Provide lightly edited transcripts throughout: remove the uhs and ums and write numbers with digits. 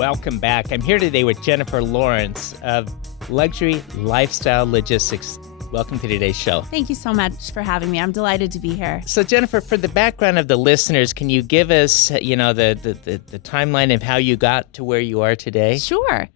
welcome back. I'm here today with Jennifer Laurence of Luxury Lifestyle Logistics. Welcome to today's show. Thank you so much for having me. I'm delighted to be here. So Jennifer, for the background of the listeners, can you give us, the timeline of how you got to where you are today? Sure.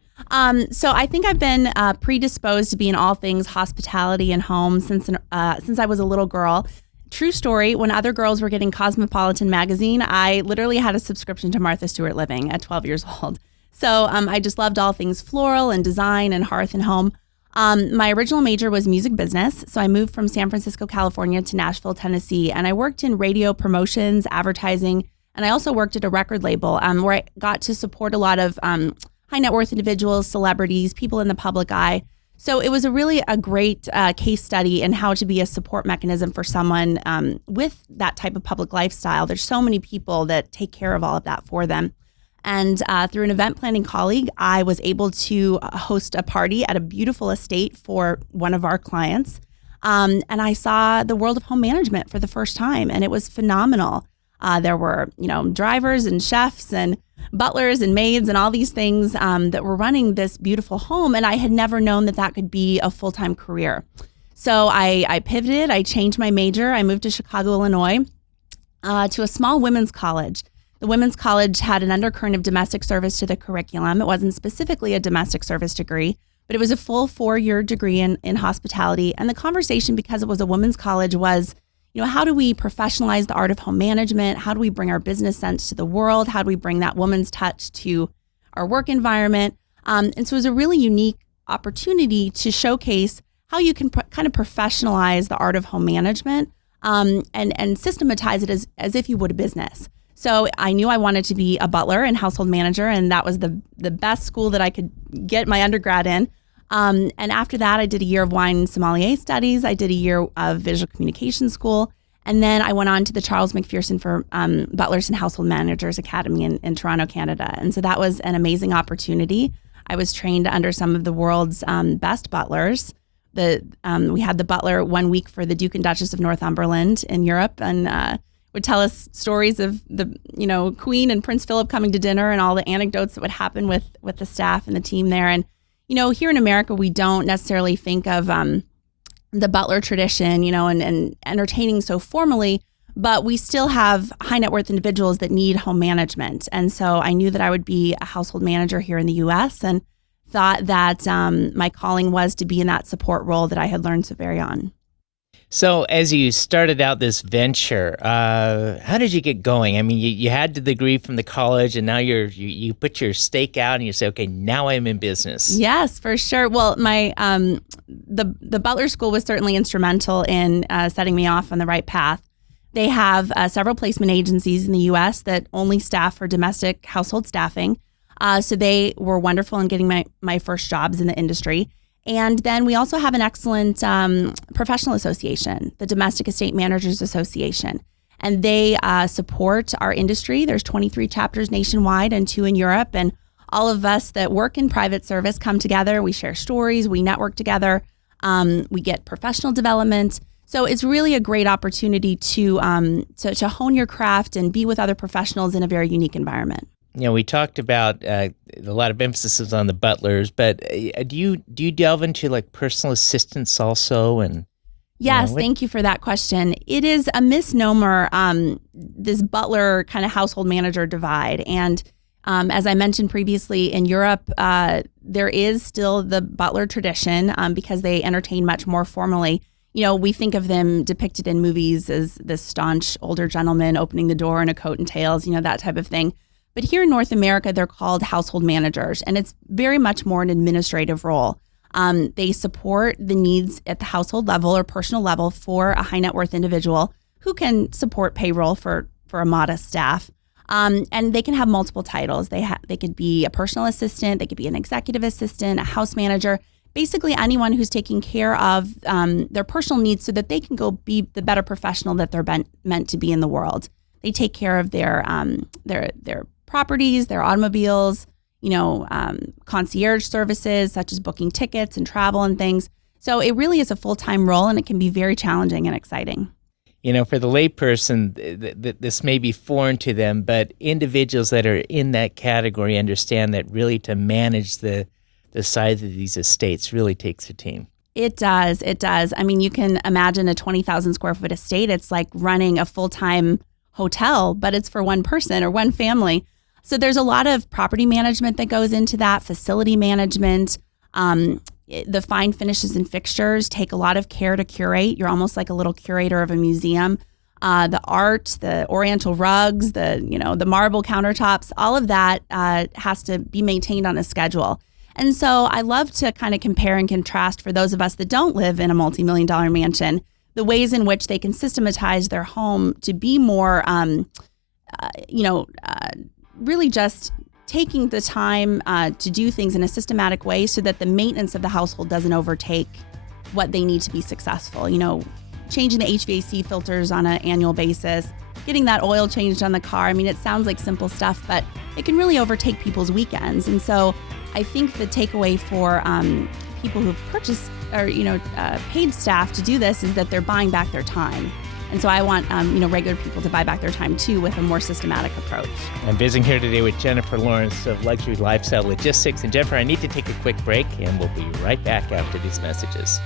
So I think I've been predisposed to be in all things hospitality and home since I was a little girl. True story, when other girls were getting Cosmopolitan magazine, I literally had a subscription to Martha Stewart Living at 12 years old. So I just loved all things floral and design and hearth and home. My original major was music business. So I moved from San Francisco, California to Nashville, Tennessee. And I worked in radio promotions, advertising, and I also worked at a record label where I got to support a lot of high net worth individuals, celebrities, people in the public eye. So it was a great case study in how to be a support mechanism for someone with that type of public lifestyle. There's so many people that take care of all of that for them. And through an event planning colleague, I was able to host a party at a beautiful estate for one of our clients. And I saw the world of home management for the first time, and it was phenomenal. There were, drivers and chefs and butlers and maids and all these things that were running this beautiful home. And I had never known that could be a full-time career. So I pivoted, I changed my major. I moved to Chicago, Illinois, to a small women's college. The women's college had an undercurrent of domestic service to the curriculum. It wasn't specifically a domestic service degree, but it was a full 4-year degree in hospitality. And the conversation, because it was a women's college, was, how do we professionalize the art of home management? How do we bring our business sense to the world? How do we bring that woman's touch to our work environment? And so it was a really unique opportunity to showcase how you can kind of professionalize the art of home management and systematize it as if you would a business. So I knew I wanted to be a butler and household manager, and that was the best school that I could get my undergrad in. And after that, I did a year of wine and sommelier studies. I did a year of visual communication school. And then I went on to the Charles McPherson for Butlers and Household Managers Academy in Toronto, Canada. And so that was an amazing opportunity. I was trained under some of the world's best butlers. We had the butler 1 week for the Duke and Duchess of Northumberland in Europe, and would tell us stories of the Queen and Prince Philip coming to dinner and all the anecdotes that would happen with the staff and the team there. And here in America, we don't necessarily think of the butler tradition, and entertaining so formally, but we still have high net worth individuals that need home management. And so I knew that I would be a household manager here in the U.S. and thought that my calling was to be in that support role that I had learned so very on. So as you started out this venture, how did you get going? I mean, you had the degree from the college, and now you put your stake out and you say, okay, now I'm in business. Yes, for sure. Well, my the Butler School was certainly instrumental in setting me off on the right path. They have several placement agencies in the U.S. that only staff for domestic household staffing. So they were wonderful in getting my first jobs in the industry. And then we also have an excellent professional association, the Domestic Estate Managers Association. And they support our industry. There's 23 chapters nationwide and 2 in Europe. And all of us that work in private service come together. We share stories. We network together. We get professional development. So it's really a great opportunity to hone your craft and be with other professionals in a very unique environment. We talked about a lot of emphasis on the butlers, but do you delve into like personal assistants also? And yes, thank you for that question. It is a misnomer, this butler kind of household manager divide. And as I mentioned previously, in Europe, there is still the butler tradition because they entertain much more formally. We think of them depicted in movies as this staunch older gentleman opening the door in a coat and tails, that type of thing. But here in North America, they're called household managers, and it's very much more an administrative role. They support the needs at the household level or personal level for a high net worth individual who can support payroll for a modest staff. And they can have multiple titles. They could be a personal assistant, they could be an executive assistant, a house manager, basically anyone who's taking care of their personal needs so that they can go be the better professional that they're meant to be in the world. They take care of their properties, their automobiles, concierge services such as booking tickets and travel and things. So it really is a full-time role, and it can be very challenging and exciting. For the layperson, this may be foreign to them, but individuals that are in that category understand that really to manage the size of these estates really takes a team. It does. It does. I mean, you can imagine a 20,000 square foot estate. It's like running a full-time hotel, but it's for one person or one family. So there's a lot of property management that goes into that, facility management. The fine finishes and fixtures take a lot of care to curate. You're almost like a little curator of a museum. The art, the oriental rugs, the marble countertops, all of that has to be maintained on a schedule. And so I love to kind of compare and contrast for those of us that don't live in a multi-million-dollar mansion, the ways in which they can systematize their home to be more, really just taking the time to do things in a systematic way so that the maintenance of the household doesn't overtake what they need to be successful. Changing the HVAC filters on an annual basis, getting that oil changed on the car. I mean, it sounds like simple stuff, but it can really overtake people's weekends. And so I think the takeaway for people who've purchased or, paid staff to do this is that they're buying back their time. And so I want, regular people to buy back their time too with a more systematic approach. I'm visiting here today with Jennifer Laurence of Luxury Lifestyle Logistics. And Jennifer, I need to take a quick break and we'll be right back after these messages.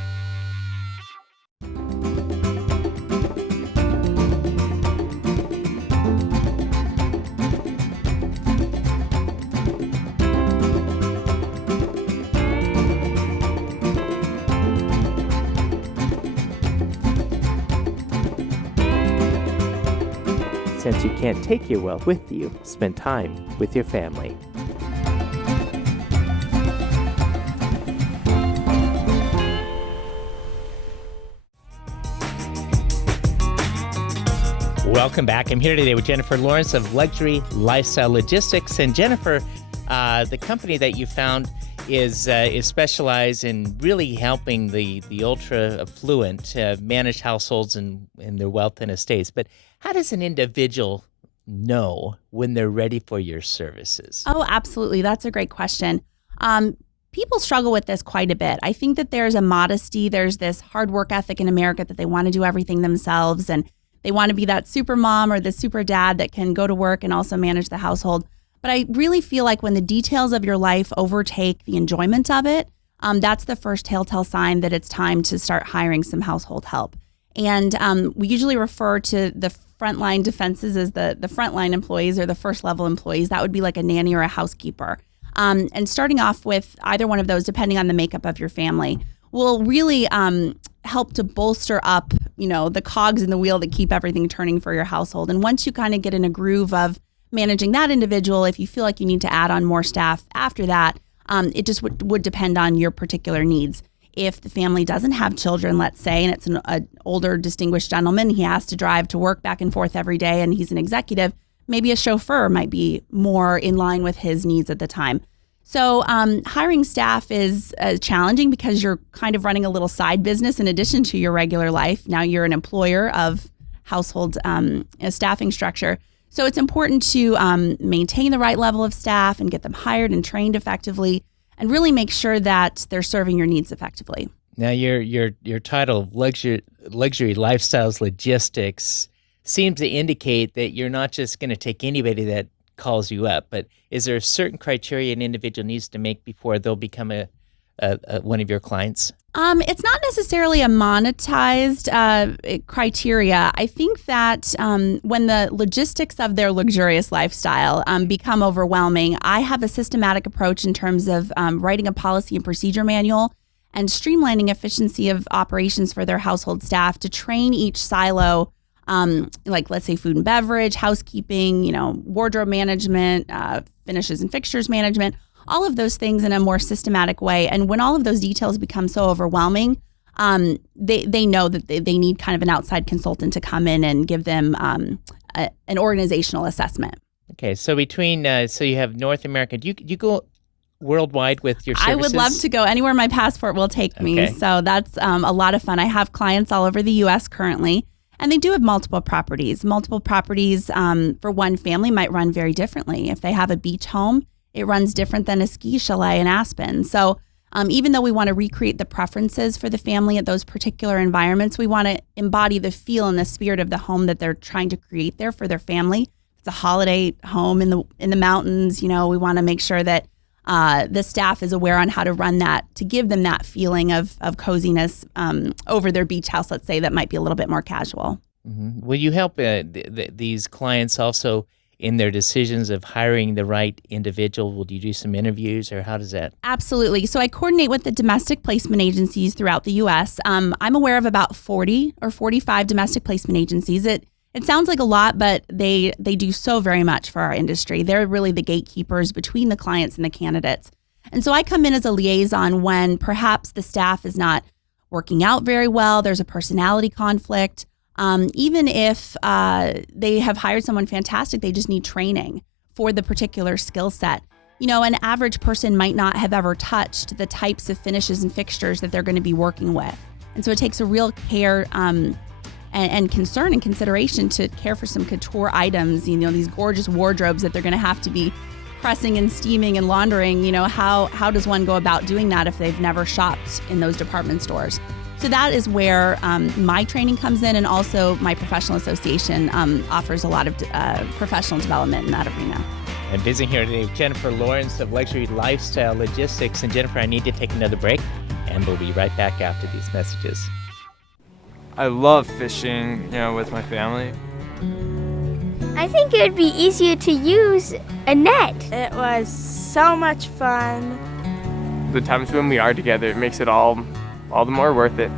Since you can't take your wealth with you, spend time with your family. Welcome back. I'm here today with Jennifer Laurence of Luxury Lifestyle Logistics. And Jennifer, the company that you found is specialized in really helping the ultra affluent manage households and their wealth and estates. But how does an individual know when they're ready for your services? Oh, absolutely. That's a great question. People struggle with this quite a bit. I think that there's a modesty. There's this hard work ethic in America that they want to do everything themselves, and they want to be that super mom or the super dad that can go to work and also manage the household. But I really feel like when the details of your life overtake the enjoyment of it, that's the first telltale sign that it's time to start hiring some household help. And we usually refer to the frontline defenses as the frontline employees or the first level employees. That would be like a nanny or a housekeeper. And starting off with either one of those, depending on the makeup of your family, will really help to bolster up, the cogs in the wheel that keep everything turning for your household. And once you kind of get in a groove of managing that individual, if you feel like you need to add on more staff after that, it just would depend on your particular needs. If the family doesn't have children, let's say, and it's an older distinguished gentleman, he has to drive to work back and forth every day and he's an executive, maybe a chauffeur might be more in line with his needs at the time. So hiring staff is challenging because you're kind of running a little side business in addition to your regular life. Now you're an employer of household staffing structure. So it's important to maintain the right level of staff and get them hired and trained effectively and really make sure that they're serving your needs effectively. Now, your title of Luxury Lifestyles Logistics seems to indicate that you're not just going to take anybody that calls you up, but is there a certain criteria an individual needs to make before they'll become a one of your clients? It's not necessarily a monetized criteria. I think that when the logistics of their luxurious lifestyle become overwhelming, I have a systematic approach in terms of writing a policy and procedure manual and streamlining efficiency of operations for their household staff to train each silo, like let's say food and beverage, housekeeping, wardrobe management, finishes and fixtures management, all of those things in a more systematic way. And when all of those details become so overwhelming, they know that they need kind of an outside consultant to come in and give them an organizational assessment. Okay, so between so you have North America. Do you go worldwide with your services? I would love to go anywhere my passport will take me. Okay. So that's a lot of fun. I have clients all over the U.S. currently, and they do have multiple properties. Multiple properties for one family might run very differently. If they have a beach home, it runs different than a ski chalet in Aspen. So Even though we want to recreate the preferences for the family at those particular environments, we want to embody the feel and the spirit of the home that they're trying to create there for their family. It's a holiday home in the mountains. We want to make sure that the staff is aware on how to run that to give them that feeling of coziness over their beach house, let's say, that might be a little bit more casual. Mm-hmm. Will you help these clients also in their decisions of hiring the right individual? Will you do some interviews, or how does that? Absolutely. So I coordinate with the domestic placement agencies throughout the U.S. I'm aware of about 40 or 45 domestic placement agencies. It sounds like a lot, but they do so very much for our industry. They're really the gatekeepers between the clients and the candidates. And so I come in as a liaison when perhaps the staff is not working out very well, there's a personality conflict. Even if they have hired someone fantastic, they just need training for the particular skill set. An average person might not have ever touched the types of finishes and fixtures that they're going to be working with. And so it takes a real care and concern and consideration to care for some couture items, these gorgeous wardrobes that they're going to have to be pressing and steaming and laundering. How does one go about doing that if they've never shopped in those department stores? So that is where my training comes in, and also my professional association offers a lot of professional development in that arena. I'm visiting here today with Jennifer Laurence of Luxury Lifestyle Logistics. And Jennifer, I need to take another break, and we'll be right back after these messages. I love fishing, with my family. I think it would be easier to use a net. It was so much fun. The times when we are together, it makes it all the more worth it.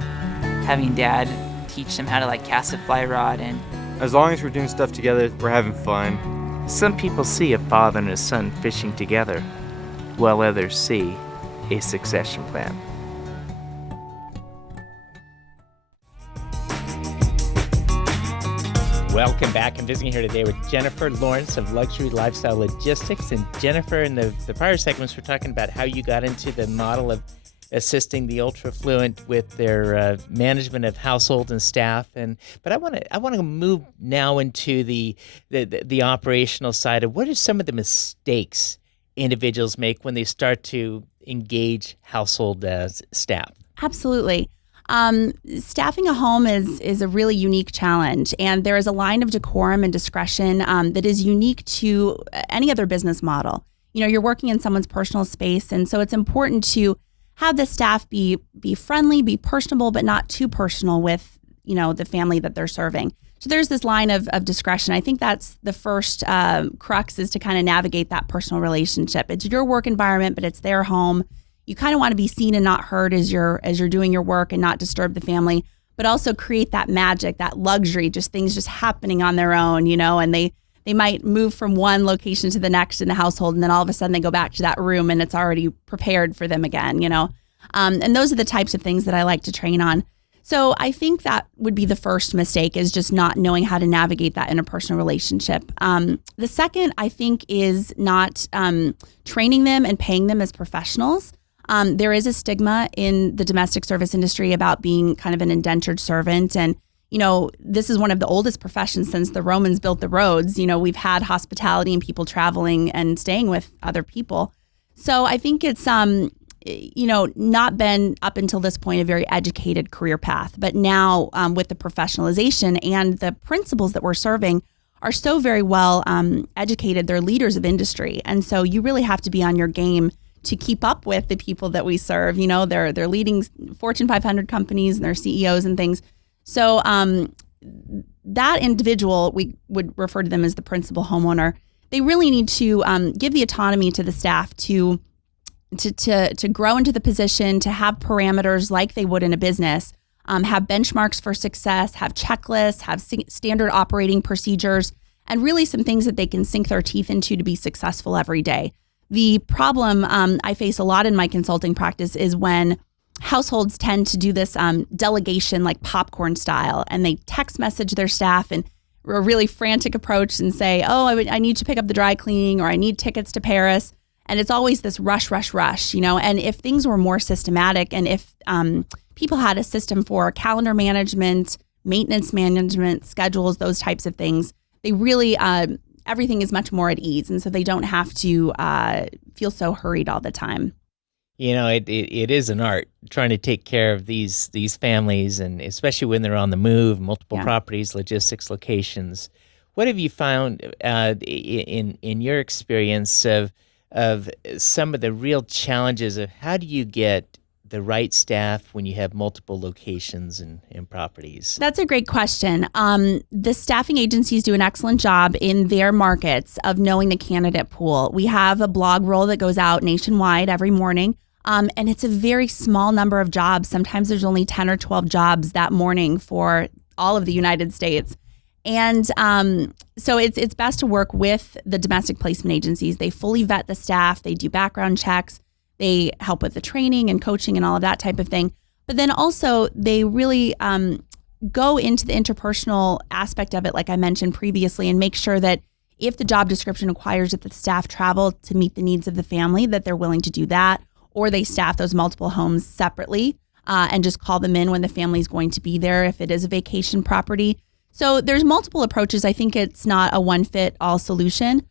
Having Dad teach them how to cast a fly rod, and as long as we're doing stuff together, we're having fun. Some people see a father and a son fishing together, while others see a succession plan. Welcome back. I'm visiting here today with Jennifer Laurence of Luxury Lifestyle Logistics. And Jennifer, in the prior segments, we're talking about how you got into the model of assisting the ultra fluent with their management of household and staff. But I want to move now into the operational side of what are some of the mistakes individuals make when they start to engage household staff. Absolutely. Staffing a home is a really unique challenge, and there is a line of decorum and discretion that is unique to any other business model. You're working in someone's personal space, and so it's important to have the staff be friendly, be personable, but not too personal with, the family that they're serving. So there's this line of discretion. I think that's the first crux, is to kind of navigate that personal relationship. It's your work environment, but it's their home. You kind of want to be seen and not heard as you're doing your work and not disturb the family, but also create that magic, that luxury, just things just happening on their own, and they might move from one location to the next in the household, and then all of a sudden they go back to that room and it's already prepared for them again, and those are the types of things that I like to train on. So I think that would be the first mistake, is just not knowing how to navigate that interpersonal relationship. The second, I think, is not training them and paying them as professionals. There is a stigma in the domestic service industry about being kind of an indentured servant. And, this is one of the oldest professions since the Romans built the roads. We've had hospitality and people traveling and staying with other people. So I think it's, not been up until this point a very educated career path. But now with the professionalization and the principals that we're serving are so very well educated, they're leaders of industry. And so you really have to be on your game to keep up with the people that we serve. They're leading Fortune 500 companies and they're CEOs and things. So that individual, we would refer to them as the principal homeowner. They really need to give the autonomy to the staff to grow into the position, to have parameters like they would in a business, have benchmarks for success, have checklists, have standard operating procedures, and really some things that they can sink their teeth into to be successful every day. The problem I face a lot in my consulting practice is when households tend to do this delegation like popcorn style, and they text message their staff and a really frantic approach and say, I need to pick up the dry cleaning, or I need tickets to Paris. And it's always this rush, and if things were more systematic, and if people had a system for calendar management, maintenance management, schedules, those types of things, they really, everything is much more at ease. And so they don't have to feel so hurried all the time. It is an art trying to take care of these families, and especially when they're on the move, multiple Yeah. properties, logistics, locations. What have you found in your experience of some of the real challenges of how do you get the right staff when you have multiple locations and properties? That's a great question. The staffing agencies do an excellent job in their markets of knowing the candidate pool. We have a blog roll that goes out nationwide every morning, and it's a very small number of jobs. Sometimes there's only 10 or 12 jobs that morning for all of the United States. And so it's best to work with the domestic placement agencies. They fully vet the staff. They do background checks. They help with the training and coaching and all of that type of thing. But then also they really go into the interpersonal aspect of it, like I mentioned previously, and make sure that if the job description requires that the staff travel to meet the needs of the family, that they're willing to do that, or they staff those multiple homes separately and just call them in when the family's going to be there if it is a vacation property. So there's multiple approaches. I think it's not a one-fit-all solution.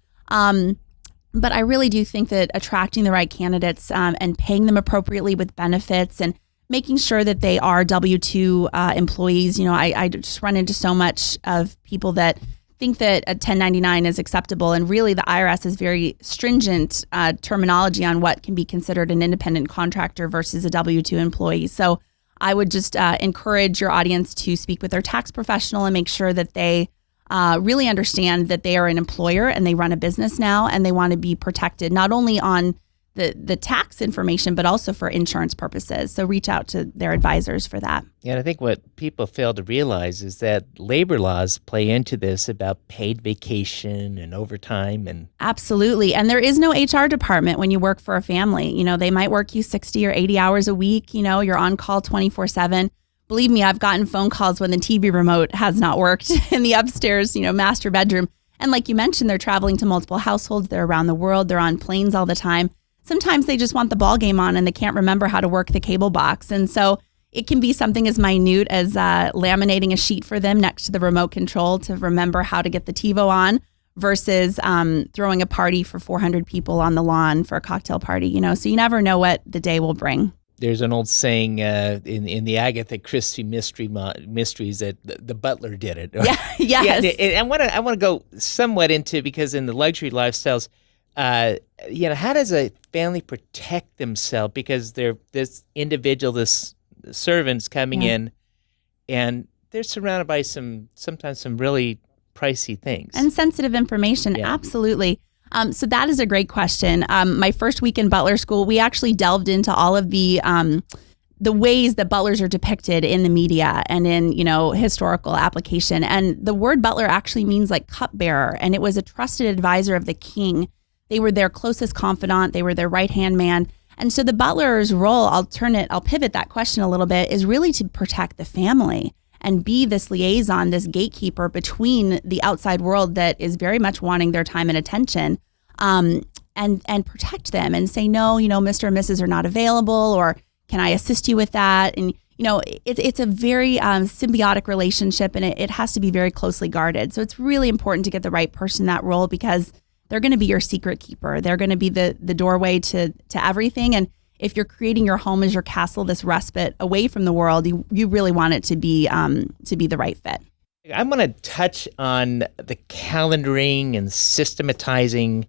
But I really do think that attracting the right candidates and paying them appropriately with benefits and making sure that they are W-2 employees. I just run into so much of people that think that a 1099 is acceptable. And really the IRS is very stringent terminology on what can be considered an independent contractor versus a W-2 employee. So I would just encourage your audience to speak with their tax professional and make sure that they really understand that they are an employer and they run a business now, and they want to be protected not only on the tax information, but also for insurance purposes. So reach out to their advisors for that. Yeah, and I think what people fail to realize is that labor laws play into this about paid vacation and overtime. And Absolutely. And there is no HR department when you work for a family. They might work you 60 or 80 hours a week. You're on call 24/7. Believe me, I've gotten phone calls when the TV remote has not worked in the upstairs, master bedroom. And like you mentioned, they're traveling to multiple households. They're around the world. They're on planes all the time. Sometimes they just want the ball game on and they can't remember how to work the cable box. And so it can be something as minute as laminating a sheet for them next to the remote control to remember how to get the TiVo on versus throwing a party for 400 people on the lawn for a cocktail party, So you never know what the day will bring. There's an old saying in the Agatha Christie mysteries that the butler did it. Yeah, yes. Yeah, and I want to go somewhat into, because in the luxury lifestyles, how does a family protect themselves? Because this servant's coming in, and they're surrounded by sometimes some really pricey things. And sensitive information, absolutely. So that is a great question. My first week in Butler School, we actually delved into all of the ways that butlers are depicted in the media and in, historical application. And the word butler actually means like cupbearer, and it was a trusted advisor of the king. They were their closest confidant. They were their right-hand man. And so the butler's role, I'll pivot that question a little bit, is really to protect the family and be this liaison, this gatekeeper between the outside world that is very much wanting their time and attention, and protect them and say, no, Mr. and Mrs. are not available, or can I assist you with that? And, it's a very symbiotic relationship, and it has to be very closely guarded. So it's really important to get the right person in that role, because they're going to be your secret keeper. They're going to be the doorway to everything. And if you're creating your home as your castle, this respite away from the world, you really want it to be the right fit. I'm going to touch on the calendaring and systematizing,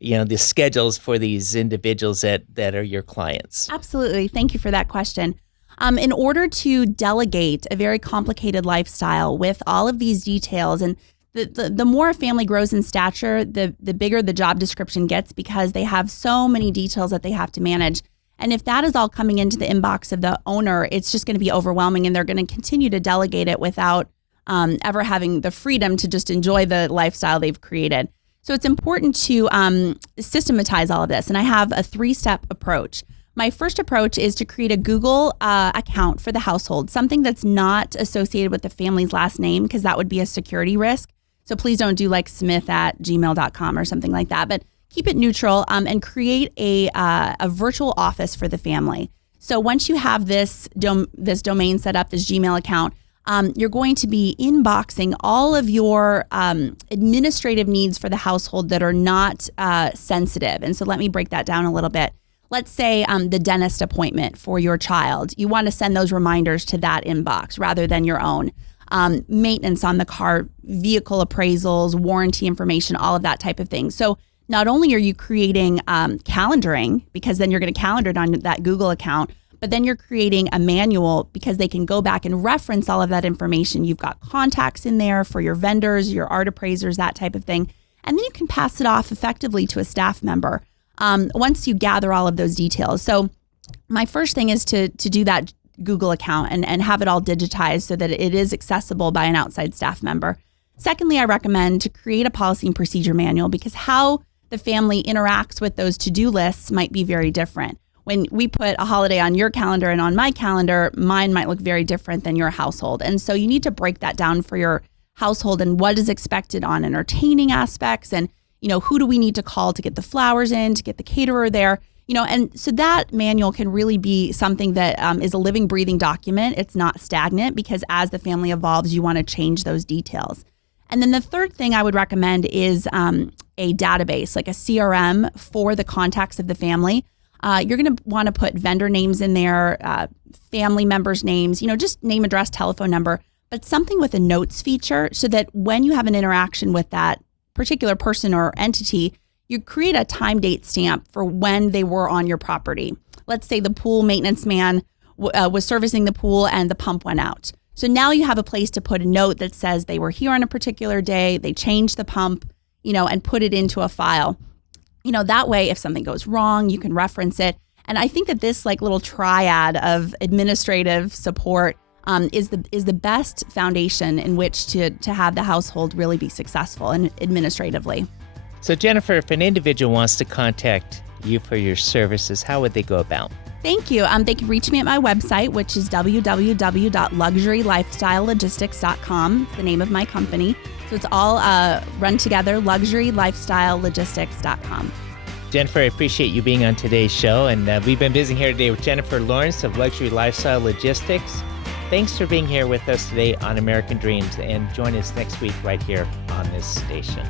the schedules for these individuals that are your clients. Absolutely. Thank you for that question. In order to delegate a very complicated lifestyle with all of these details, and the more a family grows in stature, the bigger the job description gets, because they have so many details that they have to manage. And if that is all coming into the inbox of the owner, it's just going to be overwhelming, and they're going to continue to delegate it without ever having the freedom to just enjoy the lifestyle they've created. So it's important to systematize all of this. And I have a 3-step approach. My first approach is to create a Google account for the household, something that's not associated with the family's last name, because that would be a security risk. So please don't do like smith@gmail.com or something like that, but keep it neutral, and create a virtual office for the family. So once you have this domain set up, this Gmail account, you're going to be inboxing all of your administrative needs for the household that are not sensitive. And so let me break that down a little bit. let's say the dentist appointment for your child. You want to send those reminders to that inbox rather than your own. Maintenance on the car, vehicle appraisals, warranty information, all of that type of thing. So not only are you creating calendaring, because then you're going to calendar it on that Google account, but then you're creating a manual because they can go back and reference all of that information. You've got contacts in there for your vendors, your art appraisers, that type of thing. And then you can pass it off effectively to a staff member once you gather all of those details. So my first thing is to do that Google account and have it all digitized so that it is accessible by an outside staff member. Secondly, I recommend to create a policy and procedure manual because how the family interacts with those to-do lists might be very different. When we put a holiday on your calendar and on my calendar, mine might look very different than your household. And so you need to break that down for your household and what is expected on entertaining aspects and, who do we need to call to get the flowers in, to get the caterer there. And so that manual can really be something that is a living, breathing document. It's not stagnant because as the family evolves, you want to change those details. And then the third thing I would recommend is a database, like a CRM for the contacts of the family. You're going to want to put vendor names in there, family members' names, just name, address, telephone number, but something with a notes feature so that when you have an interaction with that particular person or entity, you create a time date stamp for when they were on your property. Let's say the pool maintenance man was servicing the pool and the pump went out. So now you have a place to put a note that says they were here on a particular day, they changed the pump, and put it into a file. That way, if something goes wrong, you can reference it. And I think that this little triad of administrative support is the best foundation in which to have the household really be successful and administratively. So Jennifer, if an individual wants to contact you for your services, how would they go about? Thank you. They can reach me at my website, which is www.luxurylifestylelogistics.com. It's the name of my company. So it's all run together, luxurylifestylelogistics.com. Jennifer, I appreciate you being on today's show. And we've been visiting here today with Jennifer Laurence of Luxury Lifestyle Logistics. Thanks for being here with us today on American Dreams, and join us next week right here on this station.